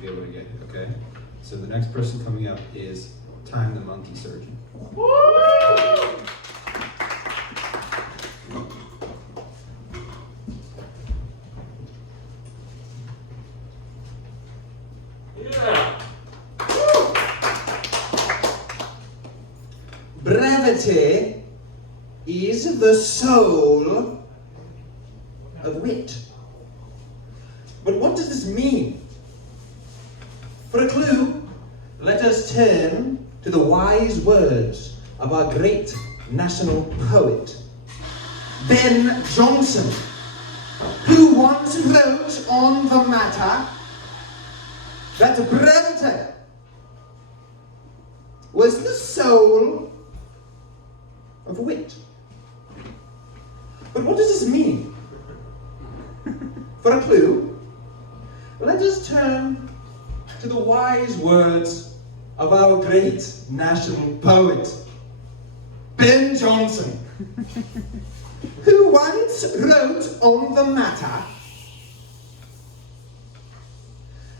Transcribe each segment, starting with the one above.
should be able to get it, okay? So the next person coming up is Time the Monkey Surgeon. Yeah. Brevity is the soul of wit. But what does this mean? For a clue, let us turn to the wise words of our great national poet, Ben Jonson, who once wrote on the matter that brevity was the soul of wit. But what does this mean? For a clue, let us turn to the wise words of our great national poet, Ben Jonson, who once wrote on the matter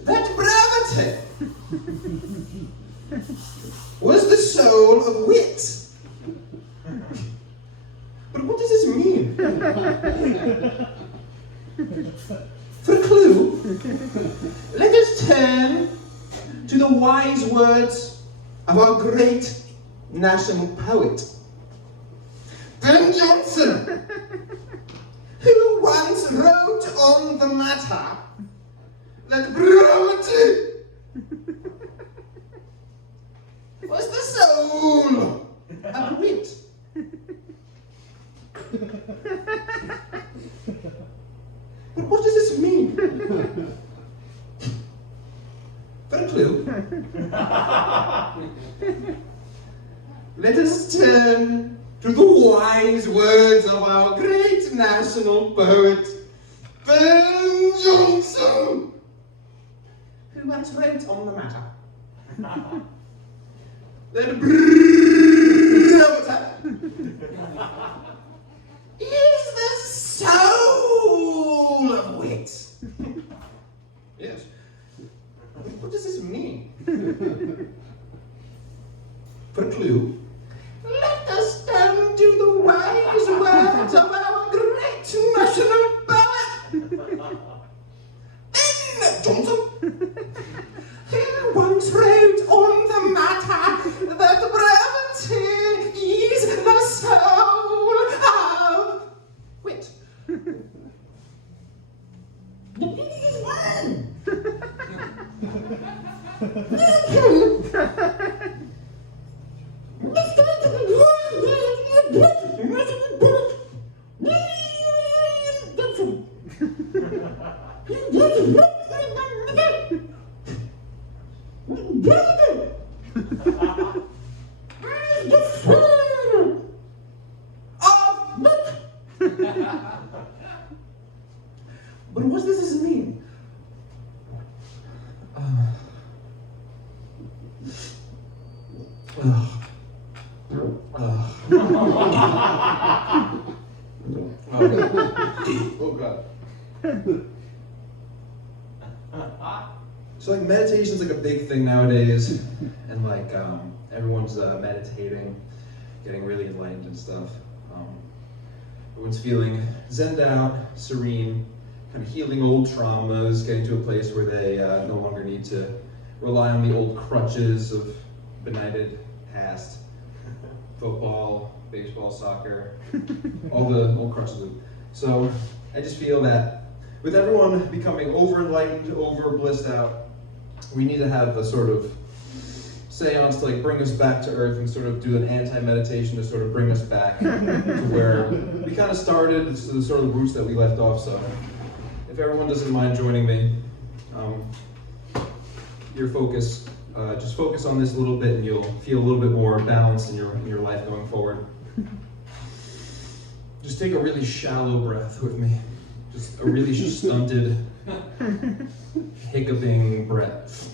that brevity was the soul of wit. But what does this mean? For a clue, let us turn to the wise words of our great national poet, Ben Jonson, who once wrote on the matter that brevity was the soul of wit. But what does this mean? For a clue, let us turn to the wise words of our great national poet, Ben Jonson, who once wrote on the matter that is the soul of wit. Yes. What does this mean? For a clue, let us turn to the wise words of our great national poet, Ben Jonson, who once wrote on the matter that brevity is the soul of wit. But what does this mean? Oh God. So like meditation's like a big thing nowadays, and like everyone's meditating, getting really enlightened and stuff. Everyone's feeling zenned out, serene, kind of healing old traumas, getting to a place where they no longer need to rely on the old crutches of benighted past, football, baseball, soccer, all the old crutches. So I just feel that with everyone becoming over-enlightened, over-blissed out, we need to have a sort of seance to like bring us back to earth and sort of do an anti-meditation to sort of bring us back to where we kind of started, to the sort of roots that we left off. So if everyone doesn't mind joining me, your focus, just focus on this a little bit and you'll feel a little bit more balanced in your life going forward. Just take a really shallow breath with me. Just a really stunted, hiccuping breath.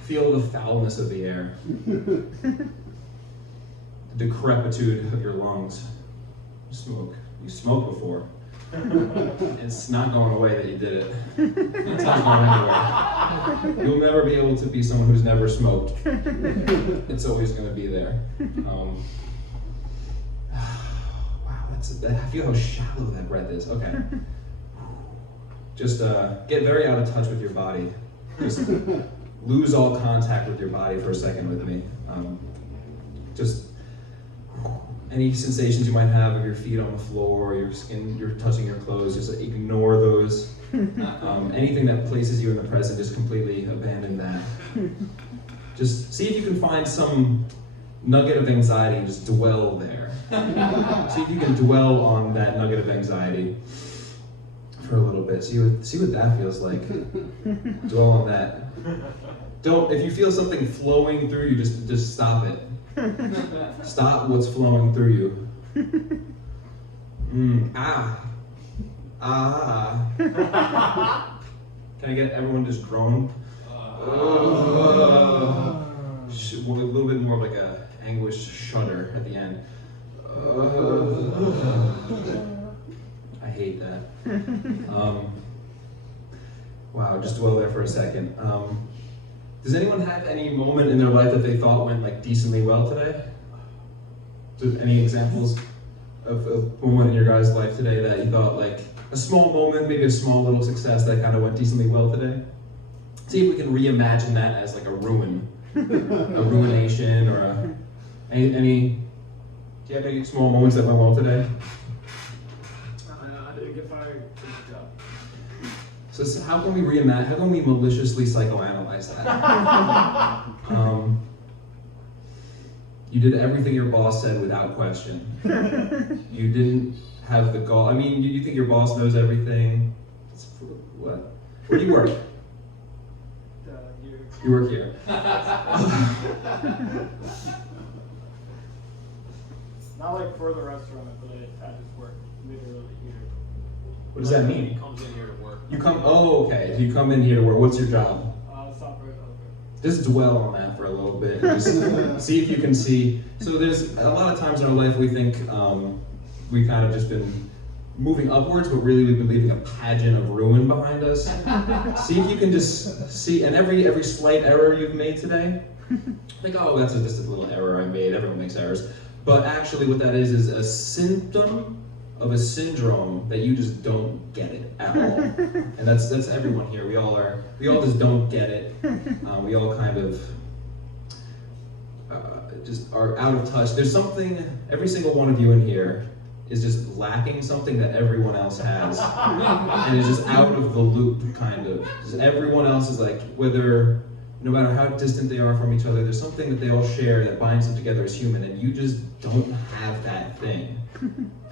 Feel the foulness of the air. The decrepitude of your lungs. Smoke. You smoked before. It's not going away that you did it. It's not going anywhere. You'll never be able to be someone who's never smoked. It's always going to be there. Wow, I feel how shallow that breath is. Okay. Just get very out of touch with your body. Just lose all contact with your body for a second with me. Just any sensations you might have of your feet on the floor, your skin, you're touching your clothes, just ignore those. Anything that places you in the present, just completely abandon that. Just see if you can find some nugget of anxiety and just dwell there. See if you can dwell on that nugget of anxiety for a little bit. See what that feels like. Dwell on that. If you feel something flowing through you, just stop it. Stop what's flowing through you. Can I get everyone just drone? A little bit more of like a anguished shudder at the end. I hate that. Wow, just dwell there for a second. Does anyone have any moment in their life that they thought went like decently well today? Any examples of a moment in your guys' life today that you thought like a small moment, maybe a small little success that kind of went decently well today? See if we can reimagine that as like a ruin, a ruination, or any. Do you have any small moments that went well today? I didn't get fired. Good job. So how can we reimagine? How can we maliciously psychoanalyze that? You did everything your boss said without question. You didn't have the gall. I mean, you think your boss knows everything? What? Where do you work? You work here. Not like for the restaurant, but I just work literally here. What does that mean? He comes in here to work. You come. Oh, okay. You come in here to work. What's your job? Software developer. Just dwell on that for a little bit. Just see if you can see. So there's a lot of times in our life we think we kind of just been moving upwards, but really we've been leaving a pageant of ruin behind us. See if you can just see, and every slight error you've made today, think, oh, that's just a little error I made. Everyone makes errors. But actually what that is a symptom of a syndrome that you just don't get it at all. And that's everyone here. We all just don't get it. We all kind of just are out of touch. There's something, every single one of you in here is just lacking something that everyone else has. And is just out of the loop, kind of. Just everyone else is like, whether, no matter how distant they are from each other, there's something that they all share that binds them together as human, and you just don't have that thing.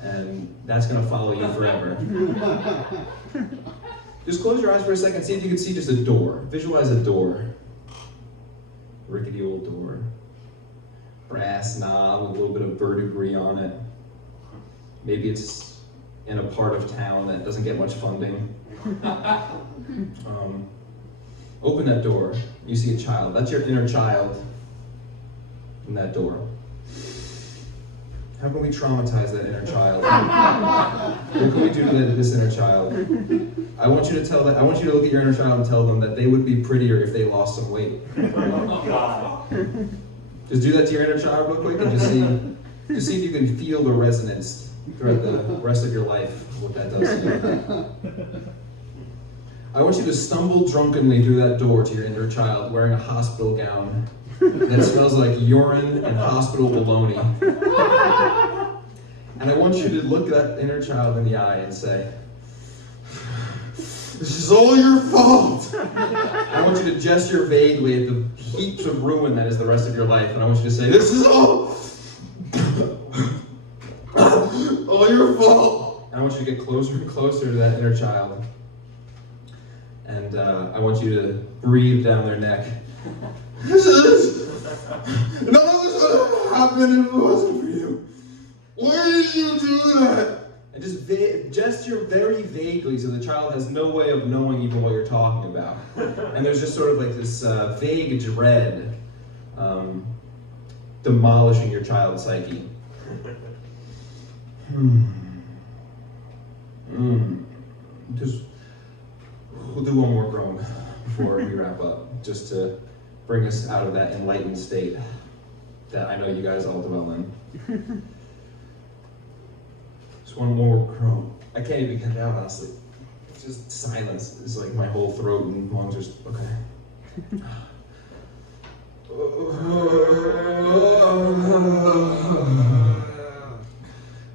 And that's gonna follow you forever. Just close your eyes for a second, see if you can see just a door. Visualize a door. Rickety old door. Brass knob with a little bit of verdigris on it. Maybe it's in a part of town that doesn't get much funding. Open that door. You see a child. That's your inner child in that door. How can we traumatize that inner child? What can we do to this inner child? I want you to look at your inner child and tell them that they would be prettier if they lost some weight. Just do that to your inner child real quick and just see if you can feel the resonance throughout the rest of your life, what that does to you. I want you to stumble drunkenly through that door to your inner child wearing a hospital gown that smells like urine and hospital baloney. And I want you to look that inner child in the eye and say, "This is all your fault." I want you to gesture vaguely at the heaps of ruin that is the rest of your life, and I want you to say, "This is all your fault." And I want you to get closer and closer to that inner child. And I want you to breathe down their neck. None of this would have happened if it wasn't for you. Why did you do that? And just gesture very vaguely so the child has no way of knowing even what you're talking about. And there's just sort of like this vague dread demolishing your child's psyche. Just, we'll do one more groan. before we wrap up, just to bring us out of that enlightened state that I know you guys all dwell in. Just one more groan. I can't even get it out, honestly. It's just silence. It's like my whole throat and lungs are just, okay.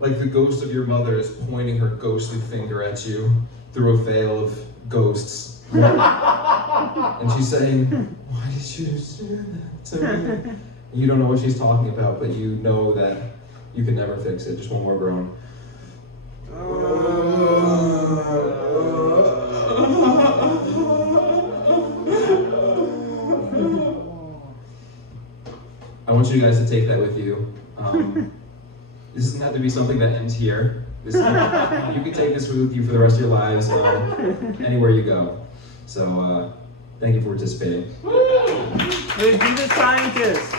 Like the ghost of your mother is pointing her ghostly finger at you through a veil of ghosts. And she's saying, why did you do that to me? You don't know what she's talking about, but you know that you can never fix it. Just one more groan. I want you guys to take that with you. This doesn't have to be something that ends here. You can take this with you for the rest of your lives, anywhere you go. So, thank you for participating. Hey, be the scientist.